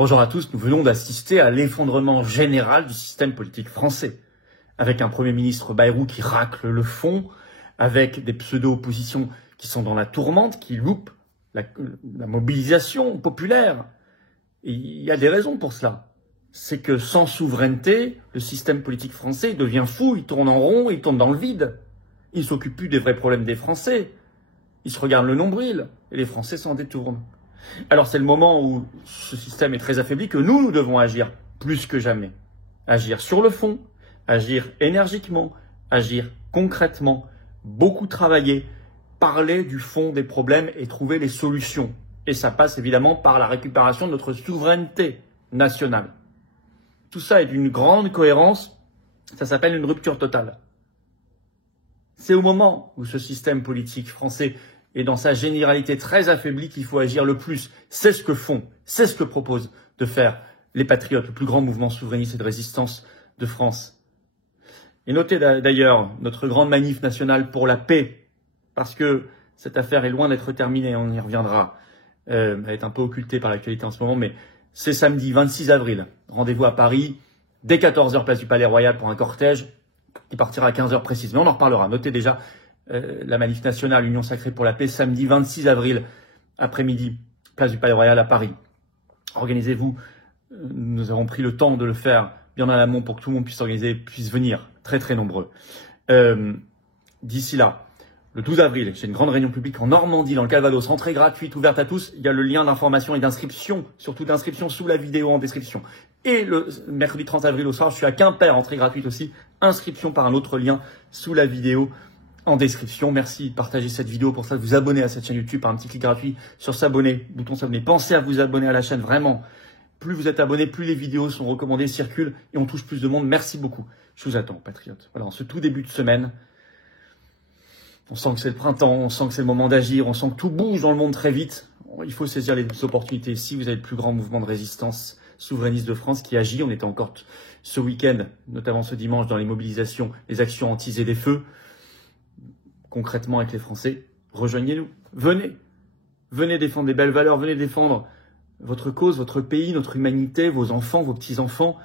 Bonjour à tous, nous venons d'assister à l'effondrement général du système politique français, avec un Premier ministre Bayrou qui racle le fond, avec des pseudo-oppositions qui sont dans la tourmente, qui loupent la mobilisation populaire. Et il y a des raisons pour cela. C'est que sans souveraineté, le système politique français devient fou, il tourne en rond, il tourne dans le vide. Il ne s'occupe plus des vrais problèmes des Français. Il se regarde le nombril, et les Français s'en détournent. Alors c'est le moment où ce système est très affaibli que nous devons agir plus que jamais. Agir sur le fond, agir énergiquement, agir concrètement, beaucoup travailler, parler du fond des problèmes et trouver les solutions. Et ça passe évidemment par la récupération de notre souveraineté nationale. Tout ça est d'une grande cohérence, ça s'appelle une rupture totale. C'est au moment où ce système politique français est dans sa généralité très affaiblie qu'il faut agir le plus. C'est ce que font, c'est ce que proposent de faire les Patriotes, le plus grand mouvement souverainiste et de résistance de France. Et notez d'ailleurs notre grande manif nationale pour la paix, parce que cette affaire est loin d'être terminée, on y reviendra. Elle est un peu occultée par l'actualité en ce moment, mais c'est samedi 26 avril. Rendez-vous à Paris, dès 14h, place du Palais Royal pour un cortège qui partira à 15h précisément. On en reparlera. Notez déjà la manif nationale Union Sacrée pour la Paix, samedi 26 avril, après-midi, place du Palais Royal à Paris. Organisez-vous. Nous avons pris le temps de le faire bien en amont pour que tout le monde puisse s'organiser, puisse venir, très très nombreux. D'ici là, le 12 avril, j'ai une grande réunion publique en Normandie, dans le Calvados, rentrée gratuite, ouverte à tous. Il y a le lien d'information et d'inscription, surtout d'inscription sous la vidéo en description. Et le mercredi 30 avril au soir, je suis à Quimper, entrée gratuite aussi, inscription par un autre lien sous la vidéo en description. Merci de partager cette vidéo, pour ça de vous abonner à cette chaîne YouTube par un petit clic gratuit sur s'abonner, bouton s'abonner. Pensez à vous abonner à la chaîne, vraiment. Plus vous êtes abonnés, plus les vidéos sont recommandées, circulent et on touche plus de monde. Merci beaucoup. Je vous attends, patriotes. Voilà, en ce tout début de semaine, on sent que c'est le printemps, on sent que c'est le moment d'agir, on sent que tout bouge dans le monde très vite. Il faut saisir les opportunités. Si vous avez le plus grand mouvement de résistance souverainiste de France qui agit, on était encore ce week-end, notamment ce dimanche, dans les mobilisations, les actions anti des feux, concrètement avec les Français, rejoignez-nous. Venez défendre des belles valeurs, venez défendre votre cause, votre pays, notre humanité, vos enfants, vos petits-enfants.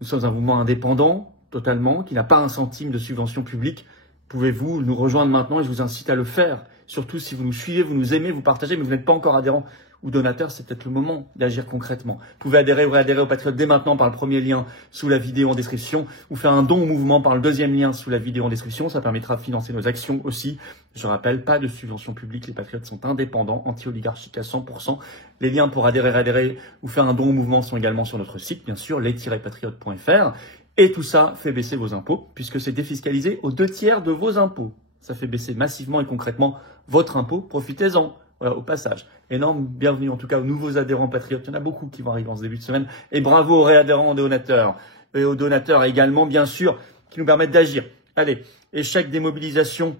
Nous sommes un mouvement indépendant, totalement, qui n'a pas un centime de subvention publique. Pouvez-vous nous rejoindre maintenant et je vous incite à le faire. Surtout si vous nous suivez, vous nous aimez, vous partagez, mais vous n'êtes pas encore adhérent ou donateur, c'est peut-être le moment d'agir concrètement. Vous pouvez adhérer ou réadhérer aux Patriotes dès maintenant par le premier lien sous la vidéo en description ou faire un don au mouvement par le deuxième lien sous la vidéo en description. Ça permettra de financer nos actions aussi. Je rappelle, pas de subvention publique. Les Patriotes sont indépendants, anti-oligarchiques à 100%. Les liens pour adhérer, réadhérer ou faire un don au mouvement sont également sur notre site, bien sûr, les-patriotes.fr. Et tout ça fait baisser vos impôts, puisque c'est défiscalisé aux 2/3 de vos impôts. Ça fait baisser massivement et concrètement votre impôt. Profitez-en. Voilà, au passage. Énorme bienvenue en tout cas aux nouveaux adhérents patriotes. Il y en a beaucoup qui vont arriver en ce début de semaine. Et bravo aux réadhérents, aux donateurs. Et aux donateurs également, bien sûr, qui nous permettent d'agir. Allez, échec des mobilisations,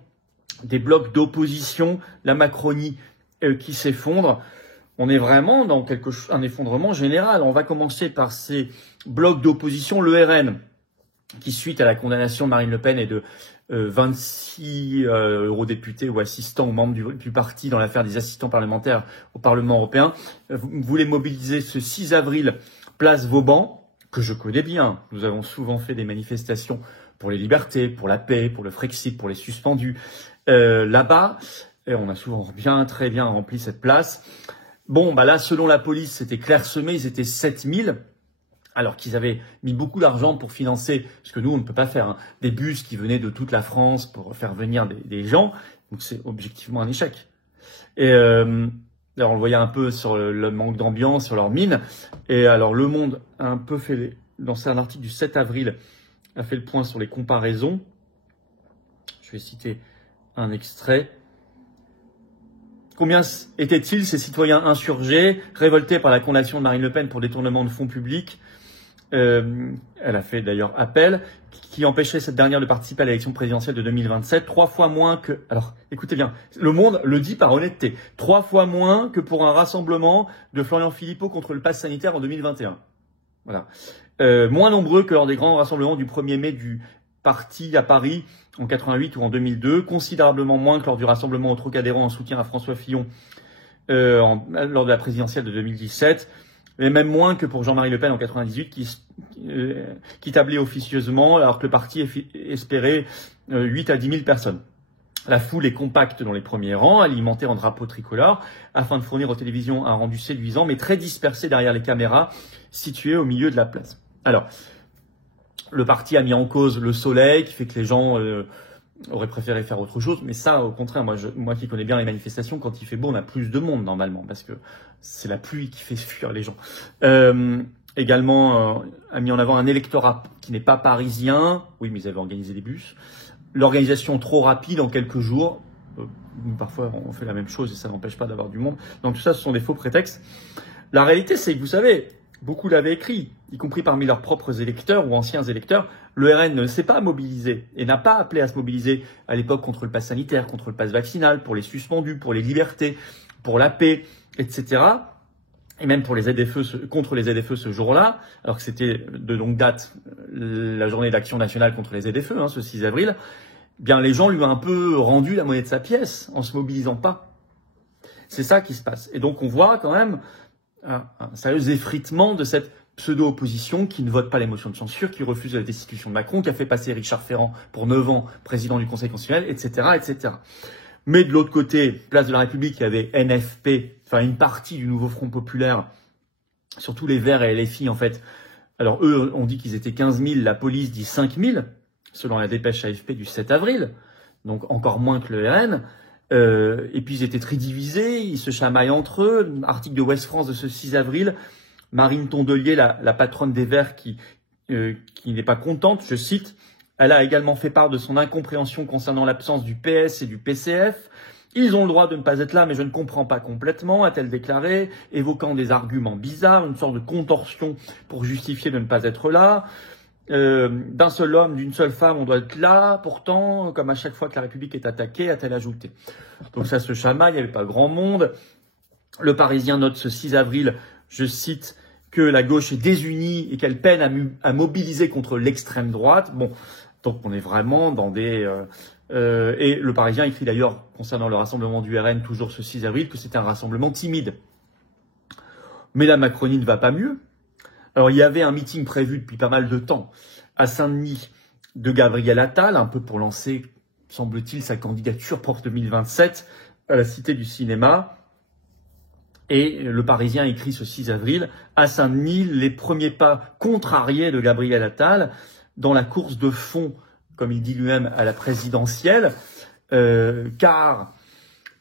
des blocs d'opposition, la Macronie qui s'effondre. On est vraiment dans un effondrement général. On va commencer par ces blocs d'opposition, le RN, qui suite à la condamnation de Marine Le Pen et de 26 eurodéputés ou assistants ou membres du parti dans l'affaire des assistants parlementaires au Parlement européen, voulait mobiliser ce 6 avril, place Vauban, que je connais bien. Nous avons souvent fait des manifestations pour les libertés, pour la paix, pour le Frexit, pour les suspendus là-bas. Et on a souvent très bien rempli cette place. Bon, bah là, selon la police, c'était clairsemé, ils étaient 7000. Alors qu'ils avaient mis beaucoup d'argent pour financer, ce que nous, on ne peut pas faire, hein, des bus qui venaient de toute la France pour faire venir des gens. Donc c'est objectivement un échec. Et alors on le voyait un peu sur le manque d'ambiance, sur leur mine. Et alors Le Monde a un peu lancé un article du 7 avril, a fait le point sur les comparaisons. Je vais citer un extrait. Combien étaient-ils ces citoyens insurgés, révoltés par la condamnation de Marine Le Pen pour détournement de fonds publics? Elle a fait d'ailleurs appel, qui empêcherait cette dernière de participer à l'élection présidentielle de 2027, 3 fois moins que... Alors, écoutez bien, Le Monde le dit par honnêteté, 3 fois moins que pour un rassemblement de Florian Philippot contre le pass sanitaire en 2021. Voilà. Moins nombreux que lors des grands rassemblements du 1er mai du parti à Paris en 88 ou en 2002, considérablement moins que lors du rassemblement au Trocadéro en soutien à François Fillon lors de la présidentielle de 2017. et même moins que pour Jean-Marie Le Pen en 98, qui tablait officieusement, alors que le parti espérait 8 à 10 000 personnes. La foule est compacte dans les premiers rangs, alimentée en drapeaux tricolores, afin de fournir aux télévisions un rendu séduisant, mais très dispersé derrière les caméras, situées au milieu de la place. Alors, le parti a mis en cause le soleil, qui fait que les gens auraient préféré faire autre chose, mais ça, au contraire, moi qui connais bien les manifestations, quand il fait beau, on a plus de monde normalement, parce que c'est la pluie qui fait fuir les gens. Également, a mis en avant un électorat qui n'est pas parisien, oui, mais ils avaient organisé des bus. L'organisation trop rapide en quelques jours, parfois on fait la même chose et ça n'empêche pas d'avoir du monde. Donc tout ça, ce sont des faux prétextes. La réalité, c'est que vous savez, beaucoup l'avaient écrit, y compris parmi leurs propres électeurs ou anciens électeurs, le RN ne s'est pas mobilisé et n'a pas appelé à se mobiliser à l'époque contre le pass sanitaire, contre le pass vaccinal, pour les suspendus, pour les libertés, pour la paix, etc. Et même pour les ZFE, contre les ZFE ce jour-là, alors que c'était de longue date la journée d'action nationale contre les ZFE, ce 6 avril, bien les gens lui ont un peu rendu la monnaie de sa pièce en se mobilisant pas. C'est ça qui se passe. Et donc on voit quand même un sérieux effritement de cette pseudo-opposition qui ne vote pas les motions de censure, qui refuse la destitution de Macron, qui a fait passer Richard Ferrand pour 9 ans président du Conseil constitutionnel, etc., etc. Mais de l'autre côté, place de la République, il y avait NFP, enfin une partie du nouveau Front populaire, surtout les Verts et LFI en fait. Alors eux, on dit qu'ils étaient 15 000, la police dit 5 000, selon la dépêche AFP du 7 avril, donc encore moins que le RN. Et puis ils étaient très divisés, ils se chamaillent entre eux. Article de Ouest France de ce 6 avril, Marine Tondelier, la patronne des Verts, qui n'est pas contente, je cite, elle a également fait part de son incompréhension concernant l'absence du PS et du PCF. Ils ont le droit de ne pas être là, mais je ne comprends pas complètement, a-t-elle déclaré, évoquant des arguments bizarres, une sorte de contorsion pour justifier de ne pas être là. D'un seul homme, d'une seule femme, on doit être là, pourtant, comme à chaque fois que la République est attaquée, a-t-elle ajouté. Donc ça se chamaille, il n'y avait pas grand monde. Le Parisien note ce 6 avril, je cite, que la gauche est désunie et qu'elle peine à mobiliser contre l'extrême droite. Bon, donc on est vraiment dans des... et le Parisien écrit d'ailleurs, concernant le rassemblement du RN, toujours ce 6 avril, que c'était un rassemblement timide. Mais la Macronie ne va pas mieux. Alors il y avait un meeting prévu depuis pas mal de temps à Saint-Denis de Gabriel Attal, un peu pour lancer, semble-t-il, sa candidature pour 2027 à la Cité du Cinéma. Et le Parisien écrit ce 6 avril, à Saint-Denis, les premiers pas contrariés de Gabriel Attal dans la course de fond, comme il dit lui-même, à la présidentielle, car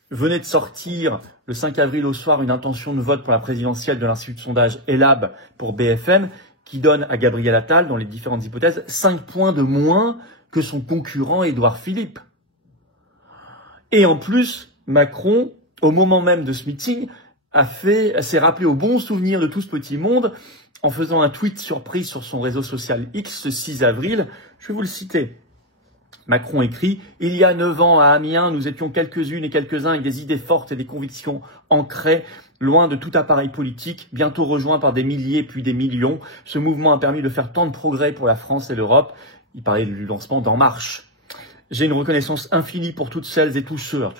venait de sortir le 5 avril au soir une intention de vote pour la présidentielle de l'Institut de sondage Elab pour BFM, qui donne à Gabriel Attal, dans les différentes hypothèses, 5 points de moins que son concurrent Édouard Philippe. Et en plus, Macron, au moment même de ce meeting, s'est rappelé au bon souvenir de tout ce petit monde en faisant un tweet surprise sur son réseau social X ce 6 avril. Je vais vous le citer. Macron écrit « Il y a 9 ans, à Amiens, nous étions quelques-unes et quelques-uns avec des idées fortes et des convictions ancrées, loin de tout appareil politique, bientôt rejoints par des milliers puis des millions. Ce mouvement a permis de faire tant de progrès pour la France et l'Europe. » Il parlait du lancement d'En Marche. « J'ai une reconnaissance infinie pour toutes celles et tous ceux. » Alors,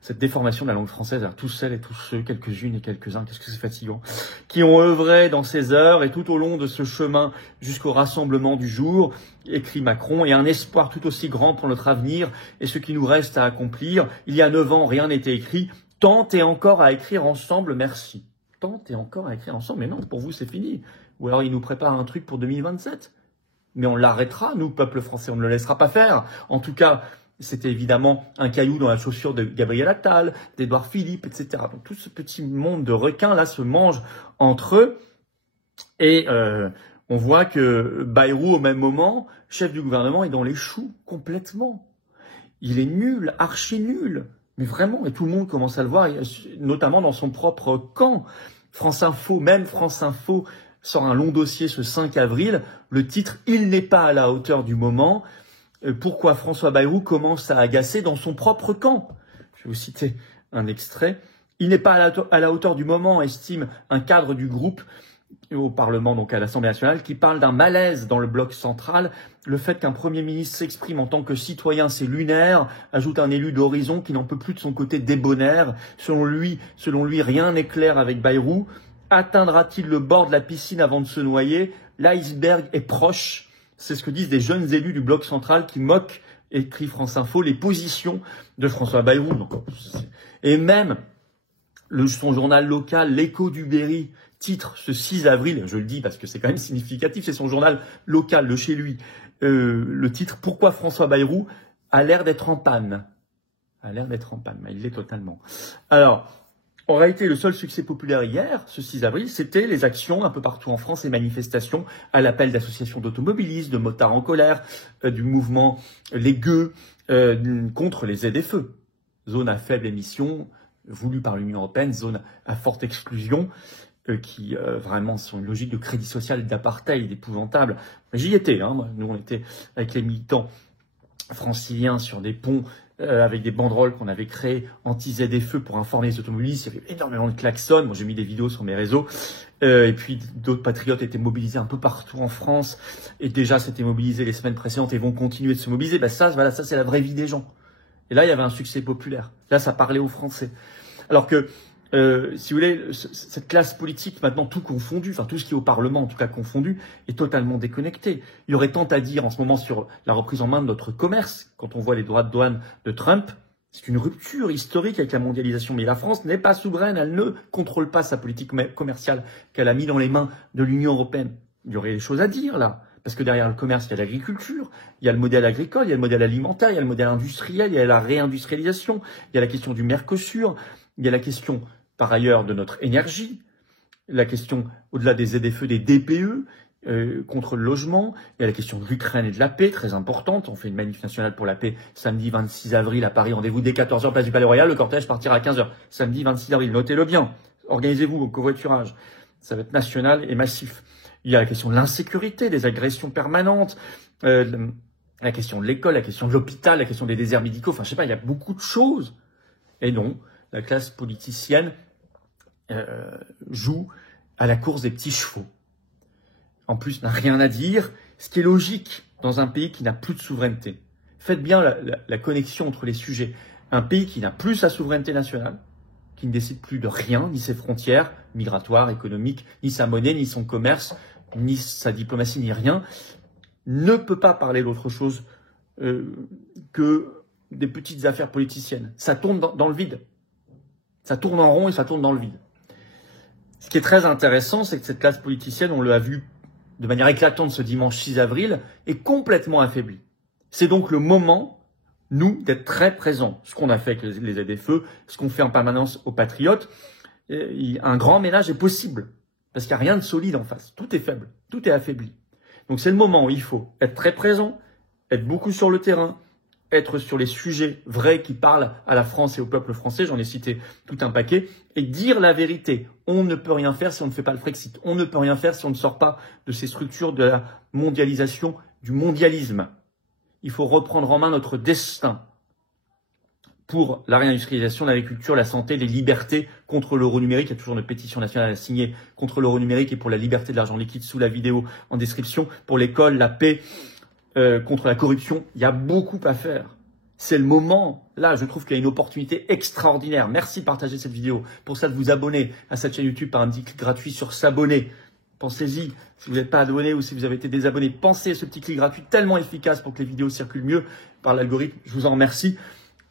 cette déformation de la langue française, alors, tous celles et tous ceux, quelques-unes et quelques-uns, qu'est-ce que c'est fatigant, qui ont œuvré dans ces heures et tout au long de ce chemin jusqu'au rassemblement du jour, écrit Macron, et un espoir tout aussi grand pour notre avenir et ce qui nous reste à accomplir. Il y a 9 ans, rien n'était écrit. Tant et encore à écrire ensemble, merci. Tant et encore à écrire ensemble, mais non, pour vous c'est fini. Ou alors il nous prépare un truc pour 2027. Mais on l'arrêtera, nous, peuple français, on ne le laissera pas faire. En tout cas, c'était évidemment un caillou dans la chaussure de Gabriel Attal, d'Édouard Philippe, etc. Donc tout ce petit monde de requins là se mange entre eux. Et on voit que Bayrou, au même moment, chef du gouvernement, est dans les choux complètement. Il est nul, archi nul. Mais vraiment, et tout le monde commence à le voir, notamment dans son propre camp. France Info, même France Info, sort un long dossier ce 5 avril. Le titre « Il n'est pas à la hauteur du moment ». Pourquoi François Bayrou commence à agacer dans son propre camp. Je vais vous citer un extrait. Il n'est pas à la hauteur du moment, estime un cadre du groupe au Parlement, donc à l'Assemblée nationale, qui parle d'un malaise dans le bloc central. Le fait qu'un Premier ministre s'exprime en tant que citoyen, c'est lunaire, ajoute un élu d'Horizon qui n'en peut plus de son côté débonnaire. Selon lui, rien n'est clair avec Bayrou. Atteindra-t-il le bord de la piscine avant de se noyer? L'iceberg est proche. C'est ce que disent des jeunes élus du bloc central qui moquent, écrit France Info, les positions de François Bayrou. Et même son journal local, l'Écho du Berry, titre ce 6 avril, je le dis parce que c'est quand même significatif, c'est son journal local de chez lui, le titre « Pourquoi François Bayrou a l'air d'être en panne ?» A l'air d'être en panne, mais il l'est totalement. Alors, en réalité, le seul succès populaire hier, ce 6 avril, c'était les actions un peu partout en France, les manifestations à l'appel d'associations d'automobilistes, de motards en colère, du mouvement Les Gueux contre les ZFE, zone à faible émission, voulue par l'Union européenne, zone à forte exclusion, qui vraiment sont une logique de crédit social et d'apartheid épouvantable. J'y étais, hein, nous on était avec les militants franciliens sur des ponts avec des banderoles qu'on avait créées anti-ZFE pour informer les automobilistes. Il y avait énormément de klaxons. Moi, j'ai mis des vidéos sur mes réseaux. Et puis, d'autres patriotes étaient mobilisés un peu partout en France. Et déjà, s'étaient mobilisés les semaines précédentes et vont continuer de se mobiliser. Ben ça, voilà, ça, c'est la vraie vie des gens. Et là, il y avait un succès populaire. Là, ça parlait aux Français. Alors que, si vous voulez, cette classe politique, maintenant tout confondu, enfin tout ce qui est au Parlement en tout cas confondu, est totalement déconnecté. Il y aurait tant à dire en ce moment sur la reprise en main de notre commerce, quand on voit les droits de douane de Trump. C'est une rupture historique avec la mondialisation. Mais la France n'est pas souveraine, elle ne contrôle pas sa politique commerciale qu'elle a mis dans les mains de l'Union européenne. Il y aurait des choses à dire là. Parce que derrière le commerce, il y a l'agriculture, il y a le modèle agricole, il y a le modèle alimentaire, il y a le modèle industriel, il y a la réindustrialisation, il y a la question du Mercosur, il y a la question par ailleurs de notre énergie, la question au-delà des ZFE, des DPE, contre le logement, il y a la question de l'Ukraine et de la paix, très importante. On fait une manif nationale pour la paix samedi 26 avril à Paris, rendez-vous dès 14h, place du Palais Royal, le cortège partira à 15h, samedi 26 avril, notez-le bien, organisez-vous au covoiturage, ça va être national et massif. Il y a la question de l'insécurité, des agressions permanentes, la question de l'école, la question de l'hôpital, la question des déserts médicaux, enfin je sais pas, il y a beaucoup de choses. Et non, la classe politicienne joue à la course des petits chevaux. En plus, n'a rien à dire, ce qui est logique dans un pays qui n'a plus de souveraineté. Faites bien la connexion entre les sujets. Un pays qui n'a plus sa souveraineté nationale, qui ne décide plus de rien, ni ses frontières migratoires, économiques, ni sa monnaie, ni son commerce, ni sa diplomatie, ni rien, ne peut pas parler d'autre chose que des petites affaires politiciennes. Ça tourne dans le vide. Ça tourne en rond et ça tourne dans le vide. Ce qui est très intéressant, c'est que cette classe politicienne, on l'a vu de manière éclatante ce dimanche 6 avril, est complètement affaiblie. C'est donc le moment, nous, d'être très présents. Ce qu'on a fait avec les ZFE, ce qu'on fait en permanence aux patriotes, un grand ménage est possible. Parce qu'il n'y a rien de solide en face. Tout est faible, tout est affaibli. Donc c'est le moment où il faut être très présent, être beaucoup sur le terrain, être sur les sujets vrais qui parlent à la France et au peuple français, j'en ai cité tout un paquet, et dire la vérité. On ne peut rien faire si on ne fait pas le Frexit. On ne peut rien faire si on ne sort pas de ces structures de la mondialisation, du mondialisme. Il faut reprendre en main notre destin pour la réindustrialisation, l'agriculture, la santé, les libertés, contre l'euro numérique. Il y a toujours une pétition nationale à signer contre l'euro numérique et pour la liberté de l'argent liquide sous la vidéo en description, pour l'école, la paix, contre la corruption. Il y a beaucoup à faire. C'est le moment. Là, je trouve qu'il y a une opportunité extraordinaire. Merci de partager cette vidéo. Pour ça, de vous abonner à cette chaîne YouTube par un petit clic gratuit sur s'abonner. Pensez-y, si vous n'êtes pas abonné ou si vous avez été désabonné, pensez à ce petit clic gratuit tellement efficace pour que les vidéos circulent mieux par l'algorithme. Je vous en remercie.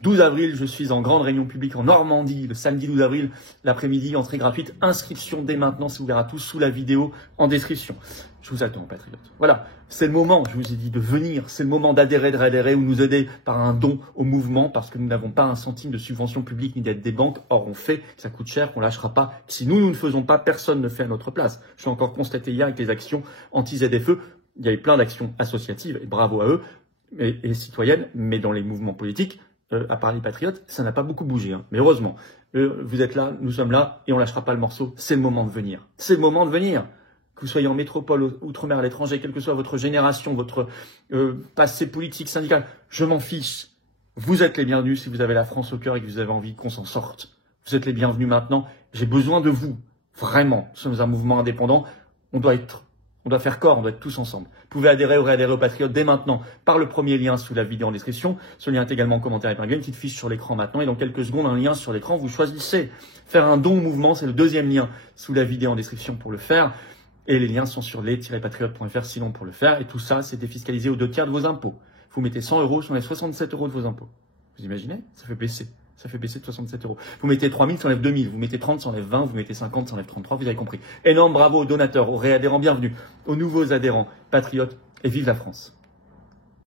12 avril, je suis en grande réunion publique en Normandie, le samedi 12 avril, l'après-midi, entrée gratuite, inscription dès maintenant, c'est ouvert à tous sous la vidéo en description. Je vous attends, patriotes. Voilà, c'est le moment, je vous ai dit, de venir, c'est le moment d'adhérer ou nous aider par un don au mouvement, parce que nous n'avons pas un centime de subvention publique ni d'aide des banques. Or, on fait, ça coûte cher, on lâchera pas. Si nous ne faisons pas, personne ne fait à notre place. Je l'ai encore constaté hier avec les actions anti-ZFE. Il y avait plein d'actions associatives, et bravo à eux, et citoyennes, mais dans les mouvements politiques, à part les patriotes, ça n'a pas beaucoup bougé. Hein. Mais heureusement, vous êtes là, nous sommes là, et on lâchera pas le morceau. C'est le moment de venir. C'est le moment de venir. Que vous soyez en métropole, outre-mer, à l'étranger, quelle que soit votre génération, votre passé politique, syndical, je m'en fiche. Vous êtes les bienvenus si vous avez la France au cœur et que vous avez envie qu'on s'en sorte. Vous êtes les bienvenus maintenant. J'ai besoin de vous. Vraiment. Nous sommes un mouvement indépendant. On doit être On doit faire corps, on doit être tous ensemble. Vous pouvez adhérer ou réadhérer aux Patriotes dès maintenant par le premier lien sous la vidéo en description. Ce lien est également en commentaire épinglé, une petite fiche sur l'écran maintenant. Et dans quelques secondes, un lien sur l'écran. Vous choisissez faire un don au mouvement. C'est le deuxième lien sous la vidéo en description pour le faire. Et les liens sont sur les-patriotes.fr sinon pour le faire. Et tout ça, c'est défiscalisé aux 2/3 de vos impôts. Vous mettez 100 €, ça enlève 67 € de vos impôts. Vous imaginez? Ça fait baisser. Ça fait baisser de 67 €. Vous mettez 3000, ça enlève 2000. Vous mettez 30, ça enlève 20. Vous mettez 50, ça enlève 33. Vous avez compris. Énorme bravo aux donateurs, aux réadhérents, bienvenue, aux nouveaux adhérents, patriotes, et vive la France.